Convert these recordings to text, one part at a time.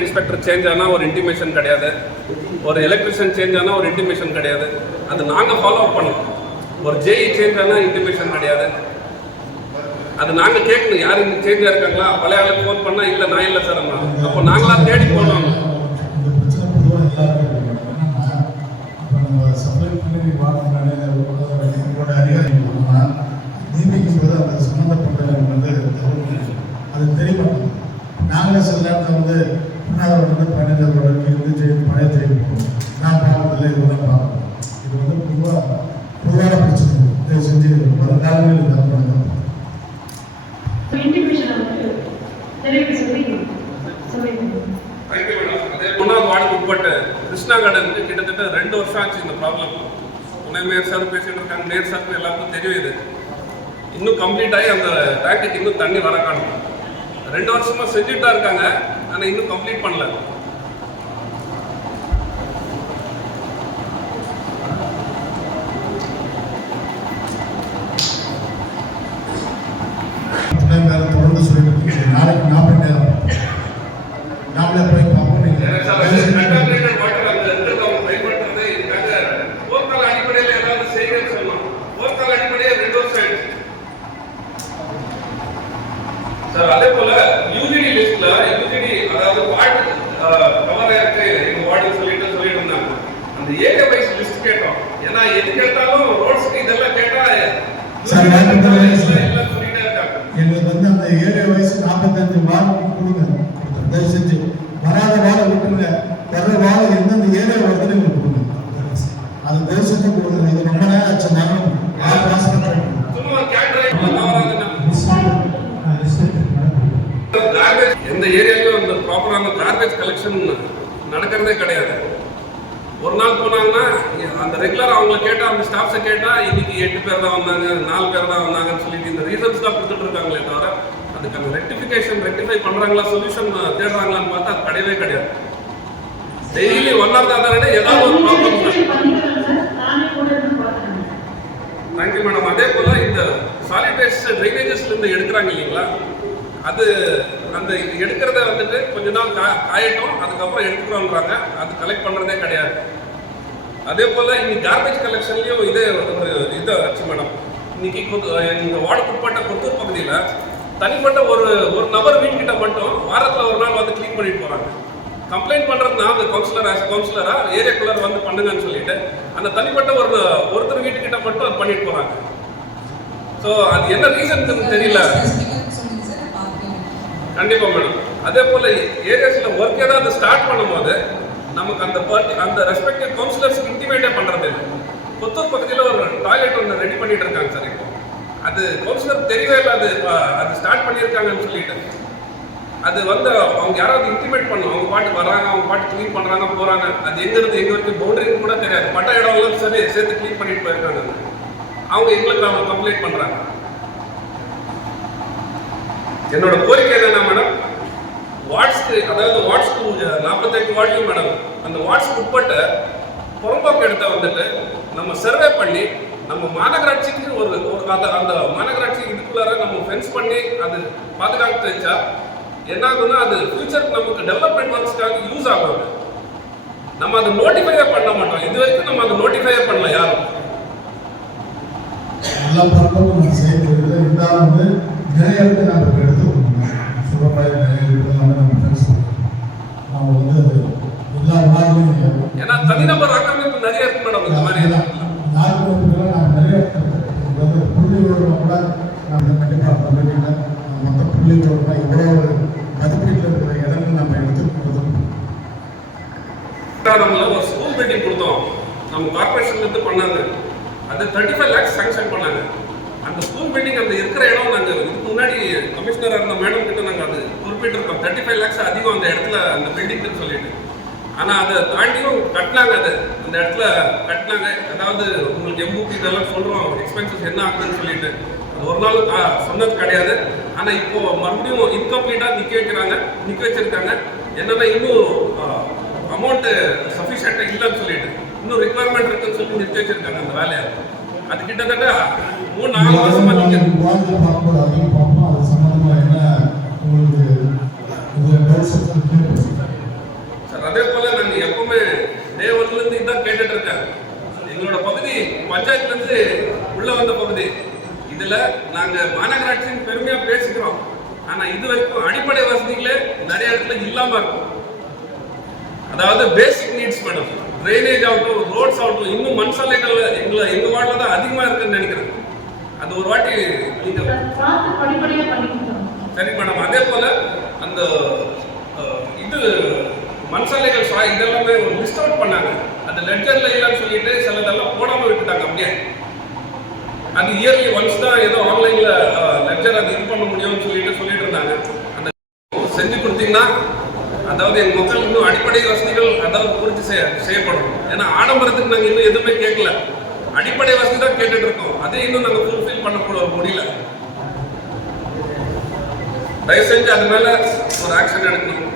Inspector change ஆனால் ஒரு intimation கிடையாது, ஒரு எலக்ட்ரிஷியன் சேஞ்ச் ஆனால் ஒரு இன்டிமேஷன் கிடையாது. அது நாங்கள் ஃபாலோ அப் பண்ணோம். ஒரு ஜேஇ சேஞ்ச் ஆனால் இன்டிமேஷன் கிடையாது. அது நாங்கள் கேட்கணும், யார் இங்கே சேஞ்சாக இருக்காங்களா, பழைய ஆளுக்கு ஃபோன் பண்ணால் இல்லை நான் இல்லை சார், அப்போ நாங்களாம் தேடி போனோம். அது தெரியும். நாங்களே சில நேரத்தில் வந்து பயணிகளோட பழைய ஜெயிப்போம். நான் பார்க்கறதில்ல, இதுதான் பார்க்கணும். இது வந்து பொதுவான பிரச்சனை. இதை செஞ்சு வருங்காலங்களில் இதை பண்ணுங்க. வார்டுக்கு உட்பட்ட கிருஷ்ணா கார்டனுக்கு கிட்டத்தட்ட 2 வருஷம் ஆச்சு இந்த ப்ராப்ளம். துணை மேயர் சார் பேசிட்டு இருக்காங்க, மேயர் சாருக்கு எல்லாருக்கும் தெரியும். இது இன்னும் கம்ப்ளீட் ஆகி அந்த டேங்குக்கு இன்னும் தண்ணி வர காணும். 2 வருஷமா செஞ்சுட்டு தான் இருக்காங்க, ஆனால் இன்னும் கம்ப்ளீட் பண்ணல. தொடர்ந்து சொல்லிட்டு நாளைக்கு 40 நேரம் நாமளே போய் பார்ப்போம். போர்க்கால அடிப்படையில் ஏதாவது செய்யுங்கன்னு சொல்லலாம். போர்க்கால அடிப்படையே 2 வருஷம் ஆயிடுச்சு சார். அதே போல யூஜிடி லிஸ்ட்ல அதாவது வார்டு கவர் இருக்கு எங்க வார்டு சொல்லிட்டு இருந்தாங்க. அந்த ஏரியா வைஸ் லிஸ்ட் கேட்டோம். ஏன்னா எது கேட்டாலும் ரோட்ஸ்க்கு இதெல்லாம் கேட்டா எங்களுக்கு வந்து அந்த ஏரியா வைஸ் 45 வார்டு கொடுங்க. தயவு செஞ்சு வராத வார்டை விட்டுருங்க. வர்ற வார்டு எந்தெந்த ஏரியா வருதுன்னு எங்களுக்கு கொடுங்க. அது தயவு செஞ்சு கொடுங்க. இது ரொம்ப நேரம் ஆச்சு. நானும் எந்த ஏரியாலையும் அந்த ப்ராப்பரான கார்பேஜ் கலெக்ஷன் நடக்கிறதே கிடையாது. ஒரு நாள் போனாங்கன்னா அந்த ரெகுலர் அவங்கள கேட்டால், அந்த ஸ்டாஃப்ஸை கேட்டால் இன்னைக்கு 8 பேர் தான் வந்தாங்க, 4 பேர் தான் வந்தாங்கன்னு சொல்லிட்டு இந்த ரீசன்ஸ் தான் கொடுத்துட்டு இருக்காங்களே தவிர அதுக்கான ரெக்டிஃபை பண்ணுறாங்களா, சொல்யூஷன் தேடுறாங்களான்னு பார்த்தா அது கிடையவே கிடையாது. டெய்லி 1 hour தான் ஏதாவது ஒரு ப்ராப்ளம். Thank you madam. அதே போல இந்த சாலிட் வேஸ்ட் ட்ரைனேஜஸ்ல இருந்து எடுக்கிறாங்க இல்லைங்களா, அது அந்த எடுக்கிறத வந்துட்டு கொஞ்ச நாள் காயட்டும், அதுக்கப்புறம் எடுத்துக்கிறோன்றாங்க. அது கலெக்ட் பண்ணுறதே கிடையாது. அதே போல் இன்னைக்கு கார்பேஜ் கலெக்ஷன்லேயும் இதே ஒரு இதை ஆச்சு மேடம். இன்னைக்கு இந்த வார்டுக்கு உட்பட்ட கொத்தூர் பகுதியில் தனிப்பட்ட ஒரு நபர் வீட்டுக்கிட்ட மட்டும் வாரத்தில் ஒரு நாள் வந்து க்ளீன் பண்ணிட்டு போகிறாங்க. கம்ப்ளைண்ட் பண்ணுறது நான் அந்த கவுன்சிலராக ஏரியாக்குள்ளர் வந்து பண்ணுங்கன்னு சொல்லிட்டு அந்த தனிப்பட்ட ஒருத்தர் வீட்டுக்கிட்ட மட்டும் அது பண்ணிட்டு போகிறாங்க. ஸோ அது என்ன ரீசன் தெரியல. கண்டிப்பா மேடம். அதே போல ஏரியாஸ்ல ஒர்க் ஏதாவது ஸ்டார்ட் பண்ணும்போது நமக்கு அந்த ரெஸ்பெக்டிவ் கவுன்சிலர்ஸ்க்கு இன்டிமேட்டே பண்றது இல்லை. கொத்தூர் பக்கத்தில் ஒரு டாய்லெட் ஒன்று ரெடி பண்ணிட்டு இருக்காங்க சார். இப்போ அது கவுன்சிலர் தெரியவே இல்லை அது ஸ்டார்ட் பண்ணியிருக்காங்கன்னு சொல்லிட்டு அது வந்து அவங்க யாராவது இன்டிமேட் பண்ணும். அவங்க பாட்டு வராங்க, அவங்க பாட்டு கிளீன் பண்றாங்க, போறாங்க. அது எங்க வரைக்கும் பவுண்டரின்னு கூட தெரியாது. பட்ட இடம்லாம் சரி சேர்த்து கிளீன் பண்ணிட்டு போயிருக்காங்க. அவங்க எங்களுக்கு அவங்க கம்ப்ளைண்ட் பண்றாங்க. என்னோட கோரிக்கை என்னன்னா மேடம், வார்ட்ஸ்க்கு 48 வார்ட்லையும் மேடம் அந்த வார்ட்ஸ்க்கு உட்பட்ட புறம்போக்கு இடத்த வந்துட்டு நம்ம சர்வே பண்ணி நம்ம மாநகராட்சிக்கு அந்த மாநகராட்சி இதுக்குள்ளார நம்ம ஃபென்ஸ் பண்ணி அது பாதுகாத்து வச்சா என்ன ஆகுதுன்னா அது ஃபியூச்சருக்கு நமக்கு டெவலப்மெண்ட் ஒர்க்ஸ்க்காக யூஸ் ஆகும். நம்ம அதை நோட்டிஃபையே பண்ண மாட்டோம். இது வரைக்கும் நம்ம அதை நோட்டிஃபையே பண்ணல யாரும். எல்லா பக்கமும் செய்யறது இருந்தாலும் வந்து நிறைய இடத்துல நம்ம எடுத்து சுரப்பாய் நிறைய இடத்துல நம்ம ஃப்ரெண்ட்ஸ் நம்ம வந்து எல்லா வார்டுலையும் ஏன்னா தனிநபர் ஆக்கிரமிப்பு நிறைய இருக்கு மேடம். இந்த மாதிரி நான் நிறைய புள்ளியோட கூட நம்ம கண்டிப்பாக பண்ணிட்டீங்க. மொத்த புள்ளியோட எவ்வளோ மதிப்பீட்டில் இருக்கிற இடங்கள் நம்ம எடுத்துக்கிறது. ஒரு ஸ்கூல் பில்டிங் கொடுத்தோம், நம்ம கார்பரேஷன்ல இருந்து பண்ணாங்க. அது 35 lakhs சாங்ஷன் பண்ணாங்க. அந்த ஸ்கூல் பில்டிங் அந்த இருக்கிற இடம் நாங்கள் இதுக்கு முன்னாடி கமிஷனராக இருந்த மேடம் கிட்ட நாங்கள் அது குறிப்பிட்டிருக்கோம். 35 lakhs அதிகம் அந்த இடத்துல அந்த பில்டிங்னு சொல்லிட்டு. ஆனால் அதை தாண்டியும் கட்டினாங்க. அந்த இடத்துல கட்டினாங்க. அதாவது உங்களுக்கு எம்புக்கு இதெல்லாம் சொல்கிறோம், எக்ஸ்பென்சஸ் என்ன ஆகுதுன்னு சொல்லிட்டு அது ஒரு நாள் சொன்னது கிடையாது. ஆனா இப்போ மறுபடியும் இன்கம்ப்ளீட்டா நிக்க வச்சிருக்காங்க. என்னன்னா இன்னும் அமௌண்ட் சஃபிஷியன்ட் இல்லைன்னு சொல்லிட்டு இன்னும் ரிக்குவயர்மெண்ட் இருக்குன்னு சொல்லி நிறுத்தி வச்சிருக்காங்க அந்த வேலையை. அது கிட்டத்தட்ட 3-4 மாசமா சார். அதே போல நாங்க எப்பவுமே டே ஒன்ல இருந்து இதான் கேட்டுட்டு இருக்கேன். எங்களோட பகுதி பஞ்சாயத்துல இருந்து உள்ள வந்த பகுதி. இதுல நாங்க மாநகராட்சியின் பெருமையா பேசிக்கிறோம். ஆனா இது வரைக்கும் அடிப்படை வசதிகளே நிறைய இடத்துல இல்லாம இருக்கும். அதாவது பேசிக் நீட்ஸ் மேடம், ட்ரைனேஜ் ஆகட்டும், ரோட்ஸ் ஆகட்டும், இன்னும் மண் சாலைகள் எங்க வார்டில் தான் அதிகமா இருக்குன்னு நினைக்கிறேன். அது ஒரு வாட்டி நீங்க சரி மேடம். அதே போல அந்த இது மண் சாலைகள் இதெல்லாமே ஒரு லிஸ்ட் அவுட் பண்ணாங்க. அது லெட்ஜர்ல இல்லைன்னு சொல்லிட்டு சிலதெல்லாம் போடாம விட்டுட்டாங்க அப்படியே. அது இயர்லி ஒன்ஸ் தான் ஏதோ ஆன்லைன்ல லெட்ஜர் அது இது பண்ண முடியும்னு சொல்லிட்டு இருந்தாங்க. அந்த செஞ்சு கொடுத்தீங்கன்னா அதாவது எங்க மக்கள் இன்னும் அடிப்படை வசதிகள் அதாவது பூர்த்தி செய்யப்படும். ஏன்னா ஆடம்பரத்துக்கு நாங்கள் இன்னும் எதுவுமே கேட்கல, அடிப்படை வசதி தான் கேட்டுட்டு இருக்கோம். அதை இன்னும் நாங்கள் ஃபுல்ஃபில் பண்ண முடியல. தயவு செஞ்சு அது மேல ஒரு ஆக்ஷன் எடுக்கணும்.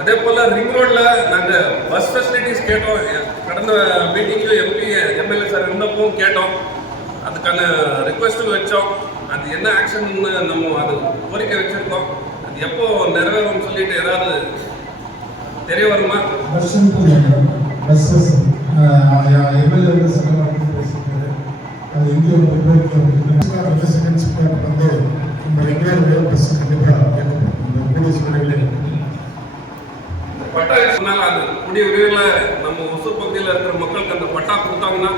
அதே போல ரிங் ரோட்ல நாங்கள் பஸ் ஃபெசிலிட்டிஸ் கேட்டோம். கடந்த மீட்டிங்ல எம்எல்ஏ சார் இருந்தப்பவும் கேட்டோம். அதுக்கான ரிக்வெஸ்ட்டும் வச்சோம். அது என்ன ஆக்ஷன் நம்ம அது கோரிக்கை வச்சிருக்கோம். அது எப்போ நிறைவேறும்னு சொல்லிட்டு ஏதாவது தெரிய வருமா? பட்டா சொன்னால அது கூடிய விரைவில் நம்ம ஒசூர் பகுதியில் இருக்கிற மக்களுக்கு அந்த பட்டா கொடுத்தாங்கன்னா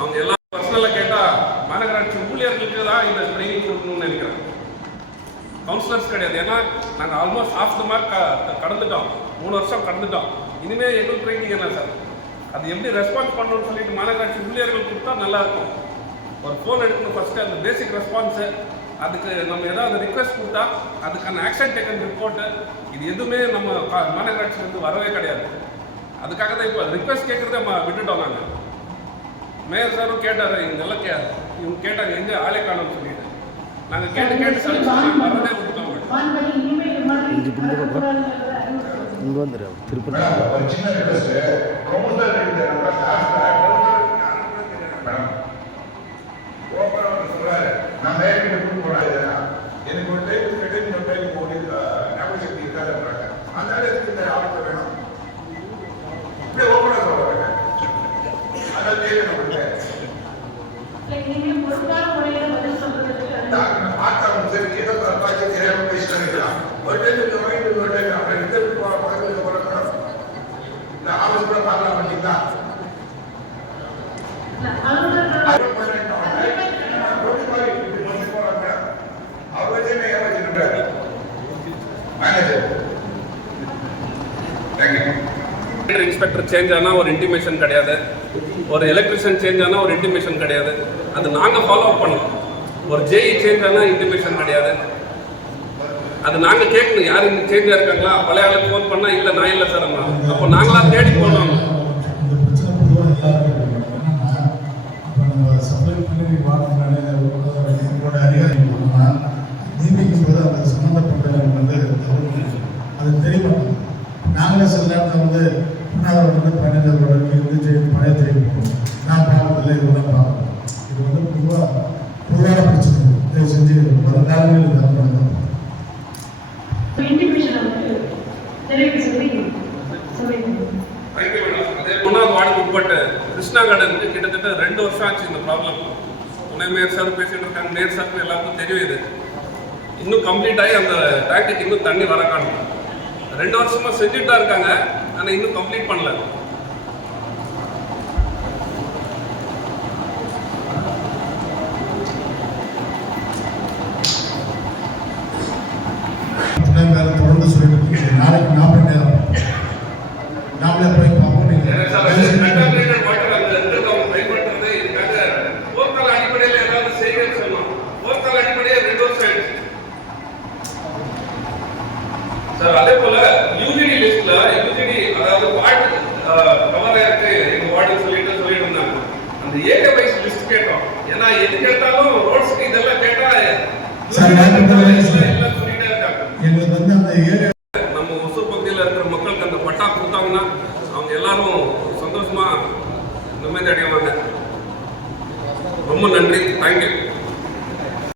அவங்க எல்லாம் பர்சனலாக கேட்டால் மாநகராட்சி ஊழியர்களுக்கு தான் இந்த ட்ரைனிங் கொடுக்கணும்னு நினைக்கிறேன். கவுன்சிலர்ஸ் கிடையாது. ஏன்னா நாங்கள் ஆல்மோஸ்ட் ஆஃப் த மார்க் கடந்துட்டோம். 3 வருஷம் கடந்துட்டோம். இனிமேல் எங்களுக்கு ட்ரைனிங் என்ன சார்? அது எப்படி ரெஸ்பான்ஸ் பண்ணணும்னு சொல்லிட்டு மாநகராட்சி ஊழியர்கள் கொடுத்தா நல்லா இருக்கும். ஒரு ஃபோன் எடுக்கணும் ஃபர்ஸ்ட்டு, அந்த பேசிக் ரெஸ்பான்ஸு. அதுக்கு நம்ம ஏதாவது ரிக்வெஸ்ட் கொடுத்தா அதுக்கான ஆக்ஷன் டேக்கன் ரிப்போர்ட்டு இது எதுவுமே நம்ம மாநகராட்சியிலேருந்து வரவே கிடையாது. அதுக்காக தான் இப்போ ரிக்வெஸ்ட் கேட்குறதே விட்டுட்டோம். நாங்கள் மேயர் சாரும் கேட்டார், இவங்கெல்லாம் இவங்க கேட்டாங்க எங்கே ஆளே காணும்னு சொல்லிட்டு. நாங்கள் கேட்டு வரதே விட்டுட்டோம். இங்கே வந்துடும் திருப்பதி. ஒரு சின்ன ரிக்வெஸ்ட், கவுன்சிலர் நான் மேலே போறேன். எனக்கு ஒரு டைம் கட்டி மொபைல் போட்டு ஞாபக சக்தி இருக்காதுன்றாங்க. அதனால எதுக்கு இந்த ஆளுக்கு வேணும்? இப்படியே ஓப்பனா சொல்றாங்க. அதனால தேவை நம்மளுக்கு ஆட்டம் சரி ஏதோ தப்பாச்சு தெரியாம பேசிட்டு ஒரு டைம் வாங்கிட்டு ஒரு டைம் அப்புறம் இந்த பக்கத்துக்கு போறோம். இந்த ஆபீஸ் கூட பார்க்கலாம் பண்ணிங்களா? இன்ஸ்பெக்டர் சேஞ்ச் ஆனால் ஒரு இன்டிமேஷன் கிடையாது, ஒரு எலக்ட்ரிஷியன் சேஞ்ச் ஆனால் ஒரு இன்டிமேஷன் கிடையாது. அது நாங்கள் ஃபாலோ அப் பண்ணோம். ஒரு ஜேஇ சேஞ்ச் ஆனால் இன்டிமேஷன் கிடையாது. அது நாங்கள் கேட்கணும், யார் இந்த சேஞ்சாக இருக்காங்களா? பழைய ஆளுக்கு ஃபோன் பண்ணால் இல்லை நான் இல்லை சார் அம்மா. அப்போ நாங்களாம் தேடி போனோம். அது தெரியும். நாங்களே சில நேரத்தில் வந்து பழைய ஜெயிப்போம். நான் பார்க்கறதில்ல, இதெல்லாம் பார்க்கணும். இது வந்து பொதுவான பிரச்சனை. இதை செஞ்சு வருங்காலங்களில் இது நடக்கும். மூணாவது வார்டுக்கு உட்பட்ட கிருஷ்ணா கார்டனுக்கு கிட்டத்தட்ட 2 வருஷம் ஆச்சு இந்த ப்ராப்ளம். துணை மேயர் சார் பேசிட்டு இருக்காங்க, மேயர் சாருக்கு எல்லாருக்கும் தெரியும். இது இன்னும் கம்ப்ளீட் ஆகி அந்த டேங்குக்கு இன்னும் தண்ணி வர காணும். 2 வருஷமா செஞ்சுட்டு தான் இருக்காங்க, ஆனால் இன்னும் கம்ப்ளீட் பண்ணல. தொடர்ந்து சொல்லிட்டு நாளைக்கு நாமளே போய் பார்ப்போம். அடிப்படையில் ஏதாவது செய்யணும்னு சொன்னோம். போர்க்கால அடிப்படையில் 2 வருஷம் ஆயிடுச்சு சார். அதே போல யூஜிடி லிஸ்ட்ல அதாவது வார்டு கவர் இருக்கு எங்க வார்டுன்னு சொல்லிட்டு இருந்தாங்க. அந்த ஏரியா வைஸ் லிஸ்ட் கேட்டோம். ஏன்னா எது கேட்டாலும் ரோட்ஸ்க்கு இதெல்லாம் கேட்டா கொடுத்தாங்கன்னா அவங்க எல்லாரும் சந்தோஷமா நிம்மதி அடைவாங்க. ரொம்ப நன்றி. தேங்க்யூ.